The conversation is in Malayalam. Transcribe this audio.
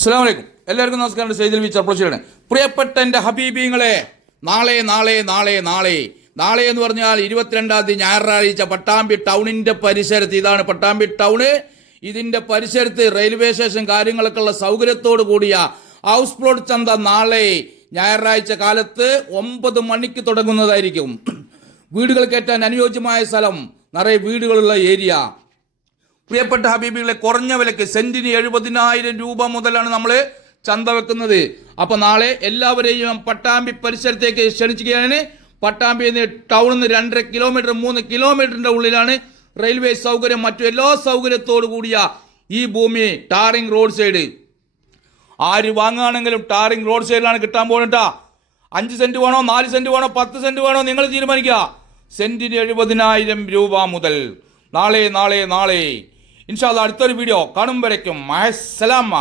അസ്സാം വലൈക്കും എല്ലാവർക്കും നമസ്കാരം. സെയ്തിൽ വി ചർപ്പളശ്ശേരിയാണ് പ്രിയപ്പെട്ട എന്റെ ഹബീബിങ്ങളെ നാളെ നാളെ നാളെ നാളെ നാളെ എന്ന് പറഞ്ഞാൽ ഇരുപത്തിരണ്ടാം തീയതി ഞായറാഴ്ച പട്ടാമ്പി ടൗണിന്റെ പരിസരത്ത് ഇതാണ് പട്ടാമ്പി ടൗണ്. ഇതിന്റെ പരിസരത്ത് റെയിൽവേ സ്റ്റേഷൻ കാര്യങ്ങളൊക്കെ ഉള്ള സൗകര്യത്തോട് കൂടിയ ഹൗസ് പ്ലോട്ട് ചന്ത നാളെ ഞായറാഴ്ച കാലത്ത് ഒമ്പത് മണിക്ക് തുടങ്ങുന്നതായിരിക്കും. വീടുകൾ കയറ്റാൻ അനുയോജ്യമായ സ്ഥലം നിറയെ വീടുകളുള്ള ഏരിയ. പ്രിയപ്പെട്ട ഹബീബികളെ കുറഞ്ഞ വിലക്ക് സെന്റിന് എഴുപതിനായിരം രൂപ മുതലാണ് നമ്മൾ ചന്ത വെക്കുന്നത്. അപ്പൊ നാളെ എല്ലാവരെയും പട്ടാമ്പി പരിസരത്തേക്ക് ക്ഷണിക്കുകയാണ്. പട്ടാമ്പി ടൗണിൽ നിന്ന് രണ്ടര കിലോമീറ്റർ മൂന്ന് കിലോമീറ്ററിന്റെ ഉള്ളിലാണ് റെയിൽവേ സൗകര്യം. മറ്റു എല്ലാ സൗകര്യത്തോടു കൂടിയ ഈ ഭൂമി ടാറിംഗ് റോഡ് സൈഡ്. ആര് വാങ്ങുകയാണെങ്കിലും ടാറിംഗ് റോഡ് സൈഡിലാണ് കിട്ടാൻ പോകുന്നുട്ടാ അഞ്ച് സെന്റ് വേണോ നാല് സെന്റ് വേണോ പത്ത് സെന്റ് വേണോ നിങ്ങൾ തീരുമാനിക്കുക. സെന്റിന് എഴുപതിനായിരം രൂപ മുതൽ. നാളെ നാളെ നാളെ ഇൻഷാല്ല അടുത്തൊരു വീഡിയോ കാണും വരയ്ക്കും മഹസലാമ